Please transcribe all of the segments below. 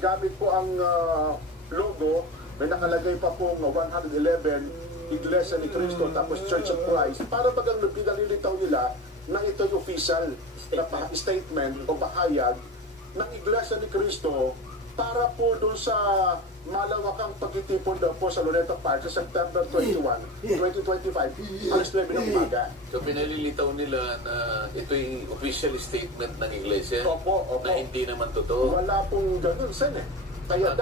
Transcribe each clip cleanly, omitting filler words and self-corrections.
gamit po ang logo, may nakalagay pa pong 111 Iglesia ni Cristo tapos Church of Christ para bagang pinalilitaw nila na ito'y official na statement o pahayag ng Iglesia ni Cristo para po doon sa malawakang pagtitipon daw po sa Loreto Park sa September 21, 2025, alas 9 ng umaga. So pinalilitaw nila na ito'y official statement ng Iglesia na hindi naman totoo? Wala pong ganun, Sen eh. Kaya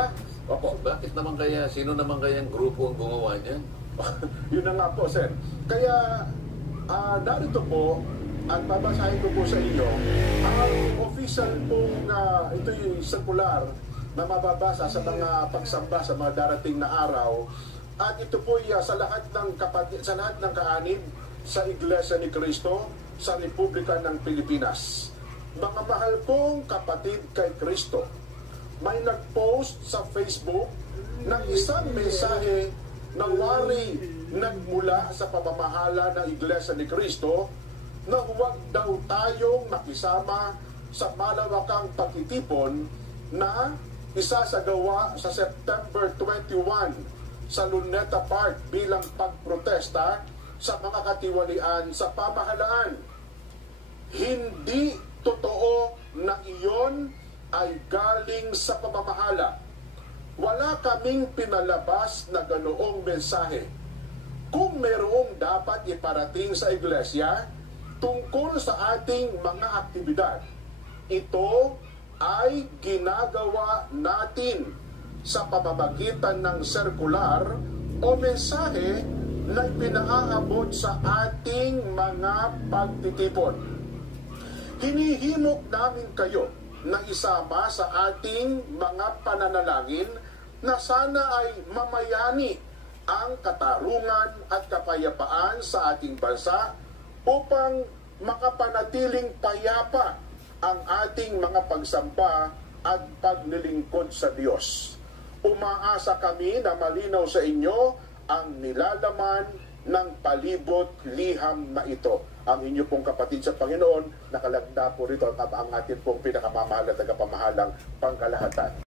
Opo. So, bakit naman kaya, sino naman kaya ang grupo ang gumawa niyan? Yun na nga po, Sen. Kaya narito po, at babasahin ko po sa inyo, ang official pong ito'y circular na mababasa sa mga pagsamba sa mga darating na araw. At ito po sa lahat ng kapatid, sa lahat ng kaanib sa Iglesia ni Cristo sa Republika ng Pilipinas. Mga mahal kong kapatid kay Cristo, may nag-post sa Facebook ng isang mensahe na wari nagmula sa pamamahala ng Iglesia ni Cristo na huwag daw tayong makisama sa malawakang pagtitipon na isasagawa sa September 21 sa Luneta Park bilang pagprotesta sa mga katiwalian sa pamahalaan. Hindi totoo na iyon ay galing sa pamamahala. Wala kaming pinalabas na ganoong mensahe. Kung mayroong dapat iparating sa iglesia tungkol sa ating mga aktibidad, ito ay ginagawa natin sa pamamagitan ng sirkular o mensahe na ipinaabot sa ating mga pagtitipon. Hinihimok namin kayo na isama sa ating mga pananalangin na sana ay mamayani ang katarungan at kapayapaan sa ating bansa upang makapanatiling payapa ang ating mga pagsamba at paglilingkod sa Diyos. Umaasa kami na malinaw sa inyo ang nilalaman ng palibot liham na ito. Ang inyo pong kapatid sa Panginoon, nakalagda po rito ang ating pong pinakamamahal at tagapamahalang pangkalahatan.